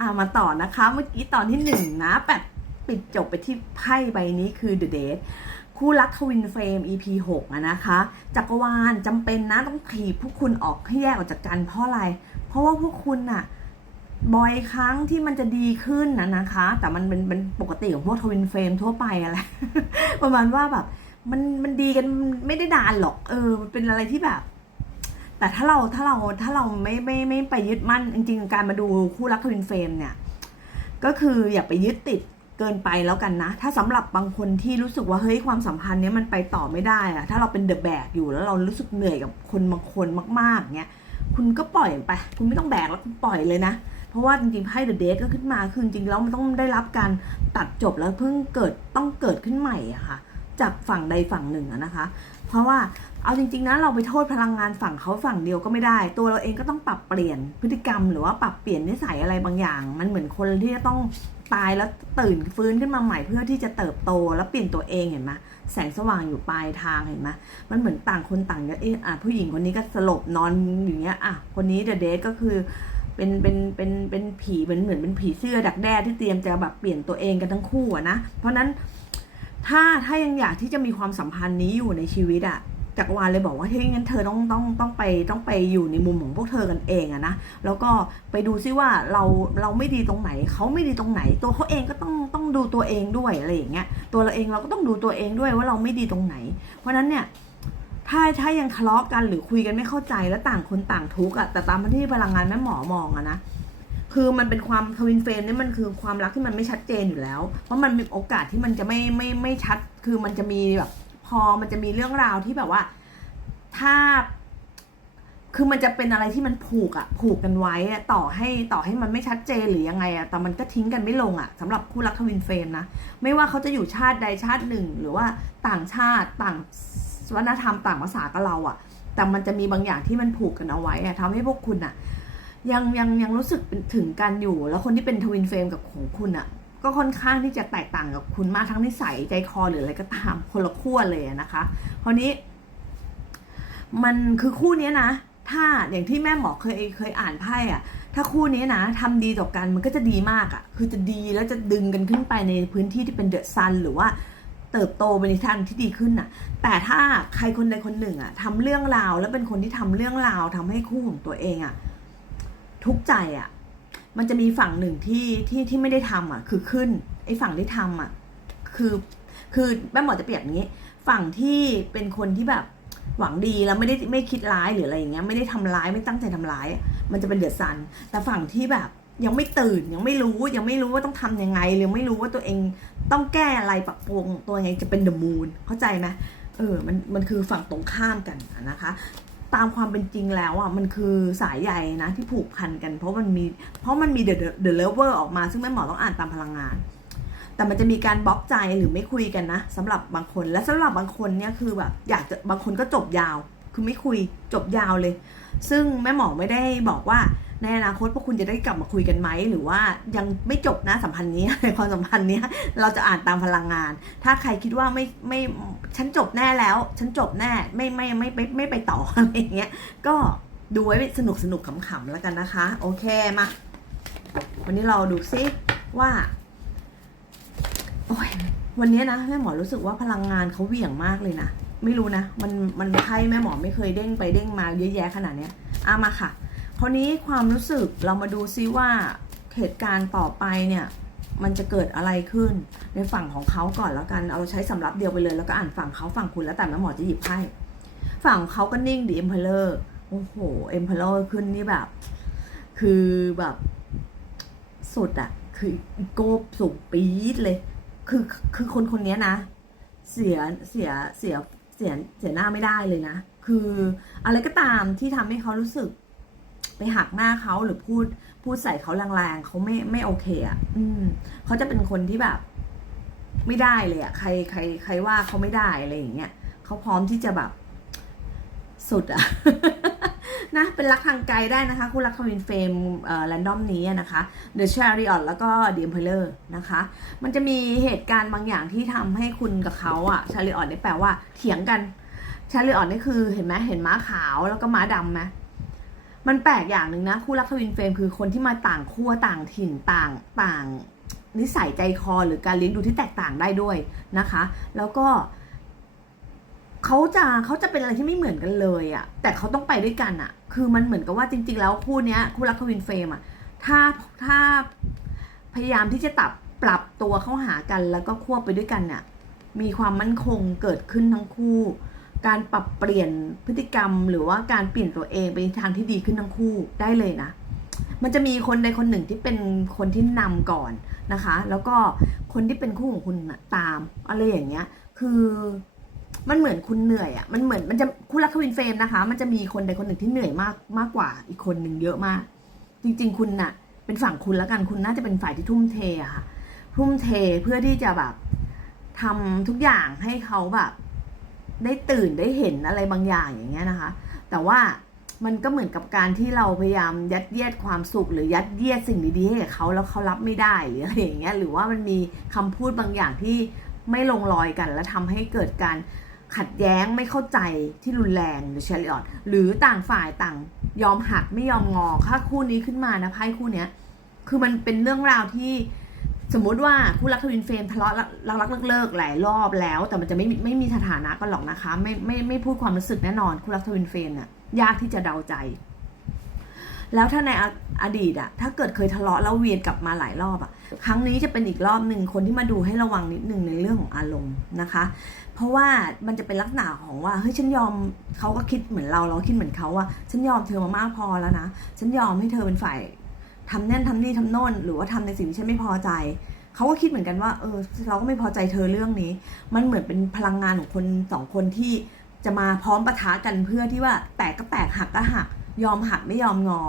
อ่ามาต่อนะคะ เมื่อกี้ตอนที่หนึ่งนะแบบปิดจบไปที่ไพ่ใบนี้คือ The Date คู่รักทวินเฟรม EP 6อะนะคะ จักรวาลจำเป็นนะต้องถีบพวกคุณออกให้แยกออกจากกันเพราะอะไร เพราะว่าพวกคุณอะบ่อยครั้งที่มันจะดีขึ้นนะนะคะ แต่มันเป็นเป็นปกติของพวกทวินเฟรมทั่วไปอะไร ประมาณว่าแบบ มันมันดีกันไม่ได้นานหรอก เออ มันเป็นอะไรที่แบบ แต่ถ้าเราถ้าเราถ้าเราไม่ไม่ไม่ไปยึดมั่น จริง ๆ การมาดูคู่รักทวินเฟรมเนี่ย ก็คืออย่าไปยึดติดเกินไปแล้วกันนะ ถ้าสำหรับบางคนที่รู้สึกว่าเฮ้ยความสัมพันธ์เนี้ยมันไปต่อไม่ได้อะถ้าเราเป็นเดอะแบกอยู่แล้วเรารู้สึกเหนื่อยกับคนบางคนมากๆเนี้ยคุณก็ปล่อยไป คุณไม่ต้องแบกแล้วคุณปล่อยเลยนะ เพราะว่าจริงๆไพ่เดอะเดทก็ขึ้นมาคือจริงๆแล้วมันต้องได้รับการตัดจบแล้วเพิ่งเกิดต้องเกิดขึ้นใหม่อะค่ะ จากฝั่งใดฝั่งหนึ่งอะนะคะ เพราะว่า เอาจริงๆนะเราไปโทษพลังงานฝั่งเขาฝั่งเดียวก็ไม่ได้ ตัวเราเองก็ต้องปรับเปลี่ยนพฤติกรรม หรือว่าปรับเปลี่ยนนิสัยอะไรบางอย่าง มันเหมือนคนที่จะต้องตายแล้วตื่นฟื้นขึ้นมาใหม่เพื่อที่จะเติบโตแล้วเปลี่ยนตัวเองเห็นไหมแสงสว่างอยู่ปลายทางเห็นไหมมันเหมือนต่างคนต่างจะเอ๊ะอะผู้หญิงคนนี้ก็สลบนอนอย่างเงี้ยอะคนนี้เดอะเดทก็คือเป็นเป็นเป็นเป็นผีเหมือนเหมือนเป็นผีเสื้อดักแด้ที่เตรียมจะแบบเปลี่ยนตัวเองกันทั้งคู่อะนะเพราะฉะนั้นถ้าถ้ายังอยากที่จะมีความสัมพันธ์นี้อยู่ในชีวิตอะ จักรวาลเลยบอกว่าถ้าอย่างนั้นเธอต้องต้องต้องไปต้องไปอยู่ในมุมของพวกเธอกันเองอะนะแล้วก็ไปดูซิว่าเราเราไม่ดีตรงไหนเขาไม่ดีตรงไหน ตัวเขาเองก็ต้องต้องดูตัวเองด้วยอะไรอย่างเงี้ยตัวเราเองเราก็ต้องดูตัวเองด้วยว่าเราไม่ดีตรงไหน เพราะฉะนั้นเนี่ยถ้าถ้ายังทะเลาะกันหรือคุยกันไม่เข้าใจแล้วต่างคนต่างทุกข์อะแต่ตามที่พลังงานแม่หมอมองอะนะคือมันเป็นความทวินเฟรมนี่มันคือความรักที่มันไม่ชัดเจนอยู่แล้ว เพราะมันมีโอกาสที่มันจะไม่ไม่ไม่ชัด คือมันจะมีแบบ พอมันจะมีเรื่องราวที่แบบว่า ถ้า คือมันจะเป็นอะไรที่มันผูกอะผูกกันไว้อะต่อให้ต่อให้มันไม่ชัดเจนหรือยังไงอะแต่มันก็ทิ้งกันไม่ลงอะสำหรับคู่รักทวินเฟรมนะไม่ว่าเขาจะอยู่ชาติใดชาติหนึ่ง หรือว่าต่างชาติต่างวัฒนธรรมต่างภาษากับเราอะแต่มันจะมีบางอย่างที่มันผูกกันเอาไว้อะทำให้พวกคุณอะยังยังยังรู้สึกถึงกันอยู่ แล้วคนที่เป็นทวินเฟรมกับของคุณอะ ก็ค่อนข้างที่จะแตกต่างกับคุณมากทั้งนิสัยใจคอหรืออะไรก็ตามคนละขั้วเลยนะคะคราวนี้ มันคือคู่นี้นะ ถ้าอย่างที่แม่หมอเคยเคยอ่านไพ่อะถ้าคู่นี้นะทำดีต่อกันมันก็จะดีมากอะคือจะดีแล้วจะดึงกันขึ้นไปในพื้นที่ที่เป็นเดอะซันหรือว่าเติบโตไปในทางที่ดีขึ้นน่ะ แต่ถ้าใครคนใดคนหนึ่งอะทำเรื่องราวแล้วเป็นคนที่ทำเรื่องราวทำให้คู่ของตัวเองอะทุกใจอะ มันจะมีฝั่งหนึ่งที่ที่ที่ไม่ได้ทำอะ คือขึ้น ไอ้ฝั่งที่ทำอะ คือ คือแม่หมอจะเปรียบอย่างนี้ ฝั่งที่เป็นคนที่แบบหวังดีแล้วไม่ได้ไม่คิดร้ายหรืออะไรอย่างเงี้ยไม่ได้ทำร้ายไม่ตั้งใจทำร้าย มันจะเป็นเดือดซัน แต่ฝั่งที่แบบยังไม่ตื่นยังไม่รู้ยังไม่รู้ว่าต้องทำยังไง หรือไม่รู้ว่าตัวเองต้องแก้อะไรปรับปรุงตัวยังไงจะเป็นเดอะมูนเข้าใจไหมเออมันมันคือฝั่งตรงข้ามกันนะคะ ตามความเป็นจริงแล้วอะมันคือสายใหญ่นะที่ผูกพันกัน เพราะมันมีเพราะมันมีเดอะเดอะเลเวอร์ออกมา ซึ่งแม่หมอต้องอ่านตามพลังงาน แต่มันจะมีการบล็อกใจหรือไม่คุยกันนะสำหรับบางคนและสำหรับบางคนเนี่ยคือแบบอยากจะบางคนก็จบยาว คือไม่คุยจบยาวเลย ซึ่งแม่หมอไม่ได้บอกว่า ในอนาคตพวกคุณจะได้กลับมาคุยกันไหม หรือว่ายังไม่จบนะสัมพันธ์นี้ในความสัมพันธ์นี้เราจะอ่านตามพลังงาน ถ้าใครคิดว่าไม่ไม่ฉันจบแน่แล้ว ฉันจบแน่ไม่ไม่ไม่ไม่ไม่ไปต่ออะไรเงี้ยก็ดูไว้สนุกสนุกขำๆแล้วกันนะคะ โอเคมาวันนี้เราดูซิว่าโอ้ยวันนี้นะแม่หมอรู้สึกว่าพลังงานเขาเหวี่ยงมากเลยนะไม่รู้นะ มันมันไพ่แม่หมอไม่เคยเด้งไปเด้งมาเยอะแยะขนาดเนี้ยอามาค่ะ คราวนี้ความรู้สึกเรามาดูซิว่าเหตุการณ์ต่อไปเนี่ยมันจะเกิดอะไรขึ้นในฝั่งของเขาก่อนแล้วกัน เอาใช้สำรับเดียวไปเลยแล้วก็อ่านฝั่งเขาฝั่งคุณแล้วแต่แม่หมอจะหยิบไพ่ฝั่งเขาก็นิ่งดีเอ็มเพลเลอร์โอ้โหเอ็มเพลเลอร์ขึ้นนี่แบบ คือแบบสุดอะคืออีโก้สูงปี๊ดเลย คือคือคนคนนี้นะ เสียเสียเสียเสียเสียหน้าไม่ได้เลยนะ คืออะไรก็ตามที่ทำให้เขารู้สึก ไปหักหน้าเขาหรือพูดพูดใส่เขาแรงๆเขาไม่ไม่โอเคอะ อืมเขาจะเป็นคนที่แบบ ไม่ได้เลยอะ ใครใคร ใครว่าเขาไม่ได้อะไรอย่างเงี้ยเขาพร้อมที่จะแบบ สุดอะนะเป็นรักทางไกลได้นะคะ คู่รักทวินเฟรมเอ่อแรนดอมนี้นะคะ The Chariot แล้วก็ The Emperor นะคะ มันจะมีเหตุการณ์บางอย่างที่ทำให้คุณกับเขาอะชาริออตนี่แปลว่าเถียงกันชาริออตนี่คือเห็นไหมเห็นม้าขาวแล้วก็ม้าดำไหม มันแปลกอย่างหนึ่งนะ คู่รักทวินเฟรมคือคนที่มาต่างขั้วต่างถิ่นต่างต่าง นิสัยใจคอหรือการเลี้ยงดูที่แตกต่างได้ด้วยนะคะ แล้วก็เขาจะเขาจะเป็นอะไรที่ไม่เหมือนกันเลยอะ่ะแต่เขาต้องไปด้วยกันอะ่ะคือมันเหมือนกับว่าจริง ๆ แล้วคู่เนี้ยคู่รักทวินเฟรมอะ่ะถ้าถ้าพยายามที่จะตับปรับตัวเข้าหากันแล้วก็ควบไปด้วยกันเนี่ยมีความมั่นคงเกิดขึ้นทั้งคู่ การปรับเปลี่ยนพฤติกรรม หรือว่าการเปลี่ยนตัวเองไปในทางที่ดีขึ้นทั้งคู่ได้เลยนะ มันจะมีคนใดคนหนึ่งที่เป็นคนที่นำก่อนนะคะ แล้วก็คนที่เป็นคู่ของคุณน่ะตามอะไรอย่างเงี้ย คือมันเหมือนคุณเหนื่อยอะ่ะ มันเหมือนมันจะคู่รักทวินเฟรมนะคะ มันจะมีคนใดคนหนึ่งที่เหนื่อยมากมากกว่าอีกคนหนึ่งเยอะมาก จริง ๆ คุณน่ะ เป็นฝั่งคุณแล้วกัน คุณน่าจะเป็นฝ่ายที่ทุ่มเทอะค่ะ ทุ่มเทเพื่อที่จะแบบทำทุกอย่างให้เขาแบบ ได้ตื่นได้เห็นอะไรบางอย่างอย่างเงี้ยนะคะ แต่ว่ามันก็เหมือนกับการที่เราพยายามยัดเยียดความสุข หรือยัดเยียดสิ่งดีๆให้กับเขาแล้วเขารับไม่ได้หรืออะไรอย่างเงี้ยหรือว่ามันมีคำพูดบางอย่างที่ไม่ลงรอยกัน แล้วทำให้เกิดการขัดแย้งไม่เข้าใจที่รุนแรงหรือเชลอดหรือต่างฝ่ายต่างยอมหักไม่ยอมงอถ้าคู่นี้ขึ้นมานะไพ่คู่เนี้ยคือมันเป็นเรื่องราวที่ สมมุติว่าคู่รักทวินเฟรมทะเลาะรักรักเลิกหลายรอบแล้ว แต่มันจะไม่ไม่มีสถานะกันหรอกนะคะ ไม่ไม่ไม่พูดความรู้สึกแน่นอน คู่รักทวินเฟรมน่ะยากที่จะเดาใจ แล้วถ้าในอดีตอะถ้าเกิดเคยทะเลาะแล้วเวียนกลับมาหลายรอบอะครั้งนี้จะเป็นอีกรอบหนึ่งคนที่มาดูให้ระวังนิดหนึ่งในเรื่องของอารมณ์นะคะ เพราะว่ามันจะเป็นลักษณะของว่าเฮ้ยฉันยอมเขาก็คิดเหมือนเราเราคิดเหมือนเขาว่าฉันยอมเธอมามากพอแล้วนะฉันยอมให้เธอเป็นฝ่าย ทำแน่นทำนี่ทำโน่น หรือว่าทำในสิ่งที่ฉันไม่พอใจ เขาก็คิดเหมือนกันว่า เออ เราก็ไม่พอใจเธอเรื่องนี้ มันเหมือนเป็นพลังงานของคนสองคนที่จะมาพร้อมปะทะกันเพื่อที่ว่าแตกก็แตกหักก็หัก ยอมหักไม่ยอมงอ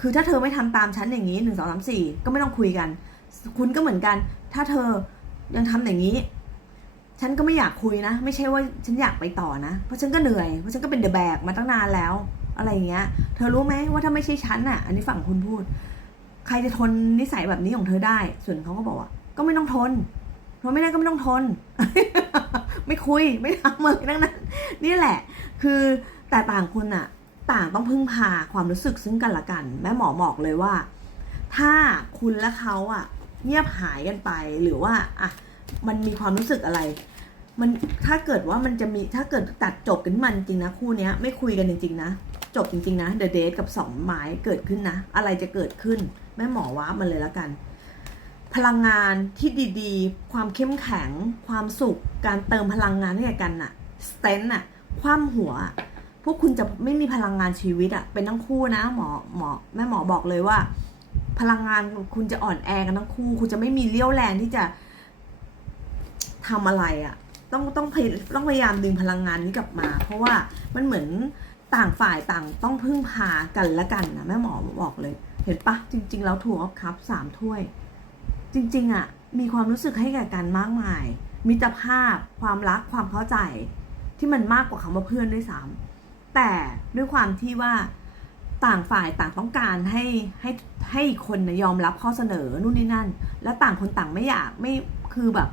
คือถ้าเธอไม่ทำตามฉันอย่างนี้หนึ่งสองสามสี่ก็ไม่ต้องคุยกัน คุณก็เหมือนกัน ถ้าเธอยังทำอย่างนี้ ฉันก็ไม่อยากคุยนะ ไม่ใช่ว่าฉันอยากไปต่อนะ เพราะฉันก็เหนื่อย เพราะฉันก็เป็นเดอะแบกมาตั้งนานแล้ว อะไรอย่างเงี้ย เธอรู้ไหมว่าถ้าไม่ใช่ฉันอะ อันนี้ฝั่งคุณพูด ใครจะทนนิสัยแบบนี้ของเธอได้ ส่วนเขาก็บอกว่า ก็ไม่ต้องทนทนไม่ได้ก็ไม่ต้องทน ไม่คุยไม่ทำเลยทั้งนั้น นี่แหละ คือแต่ต่างคนอะต่างต้องพึ่งพาความรู้สึกซึ่งกันและกัน แม่หมอบอกเลยว่า ถ้าคุณและเขาอะเงียบหายกันไปหรือว่าอะมันมีความรู้สึกอะไร มันถ้าเกิดว่ามันจะมีถ้าเกิดตัดจบกันมันจริงนะคู่เนี้ยไม่คุยกันจริง ๆ นะ จบจริง ๆ นะเดอะเดทกับสองไม้เกิดขึ้นนะ อะไรจะเกิดขึ้น แม่หมอว้ามันเลยแล้วกัน พลังงานที่ดีๆ ความเข้มแข็ง ความสุข การเติมพลังงานให้กันน่ะสเตนน่ะ คว่ำหัว พวกคุณจะไม่มีพลังงานชีวิตอะเป็นทั้งคู่นะหมอหมอแม่หมอบอกเลยว่า พลังงานคุณจะอ่อนแอกันทั้งคู่ คุณจะไม่มีเลี้ยวแรงที่จะทำอะไรอะต้องต้องพยต้องพยายามดึงพลังงานนี้กลับมา เพราะว่ามันเหมือนต่างฝ่ายต่างต้องพึ่งพากันและกันนะแม่หมอบอกเลย เห็นปะจริง ๆ แล้วถั่วครับสามถ้วย จริง ๆอะมีความรู้สึกให้แก่กันมากมาย มิตรภาพ ความรักความเข้าใจ ที่มันมากกว่าคำว่าเพื่อนด้วยซ้ำแต่ด้วยความที่ว่าต่างฝ่ายต่างต้องการให้ให้ให้อีกคนนะยอมรับข้อเสนอนู่นนี่นั่น แล้วต่างคนต่างไม่อยากไม่คือแบบ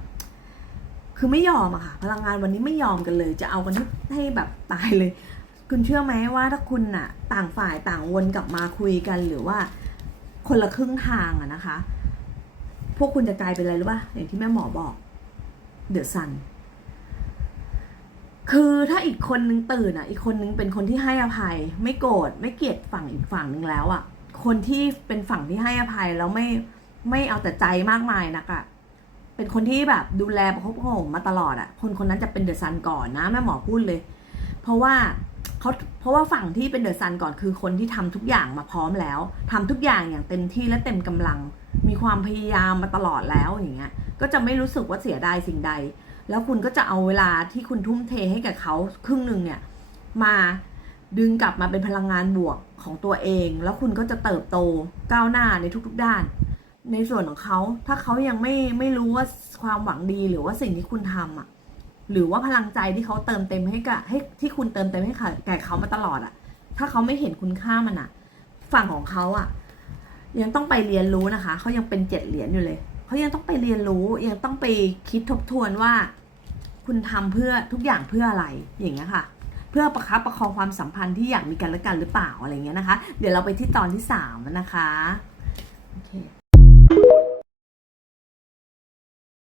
คือไม่ยอมอะค่ะ พลังงานวันนี้ไม่ยอมกันเลย จะเอากันให้แบบตายเลย คุณเชื่อไหมว่าถ้าคุณน่ะต่างฝ่ายต่างวนกลับมาคุยกันหรือว่า คนละครึ่งทางอะนะคะ พวกคุณจะกลายเป็นอะไรรู้ป่ะอย่างที่แม่หมอบอก เดือะซันคือถ้าอีกคนนึงตื่นอะ อีกคนนึงเป็นคนที่ให้อภัย ไม่โกรธไม่เกลียดฝั่งอีกฝั่งนึงแล้วอะ คนที่เป็นฝั่งที่ให้อภัยแล้วไม่ไม่เอาแต่ใจมากมายนักอะเป็นคนที่แบบดูแลประคบประหงมมาตลอดอะ คนคนนั้นจะเป็นเดอะซันก่อนนะแม่หมอพูดเลย เพราะว่า เขาเพราะว่าฝั่งที่เป็นเดอะซันก่อนคือคนที่ทำทุกอย่างมาพร้อมแล้วทำทุกอย่างอย่างเต็มที่และเต็มกำลัง มีความพยายามมาตลอดแล้วอย่างเงี้ยก็จะไม่รู้สึกว่าเสียดายสิ่งใด แล้วคุณก็จะเอาเวลาที่คุณทุ่มเทให้กับเขาครึ่งหนึ่งเนี่ยมาดึงกลับมาเป็นพลังงานบวกของตัวเอง แล้วคุณก็จะเติบโตก้าวหน้าในทุกๆด้าน ในส่วนของเขาถ้าเขายังไม่ไม่รู้ว่าความหวังดีหรือว่าสิ่งที่คุณทำอะ หรือว่าพลังใจที่เขาเติมเต็มให้กับให้ที่คุณเติมเต็มให้แก่เขามาตลอดอะถ้าเขาไม่เห็นคุณค่ามันอะฝั่งของเขาอะยังต้องไปเรียนรู้นะคะเขายังเป็นเจ็ดเหรียญอยู่เลยเขายังต้องไปเรียนรู้ยังต้องไปคิดทบทวนว่า คุณทำเพื่อทุกอย่างเพื่ออะไรอย่างเงี้ยค่ะ เพื่อประคับประคองความสัมพันธ์ที่อยากมีกันและกันหรือเปล่าอะไรเงี้ยนะคะ เดี๋ยวเราไปที่ตอนที่สามนะคะ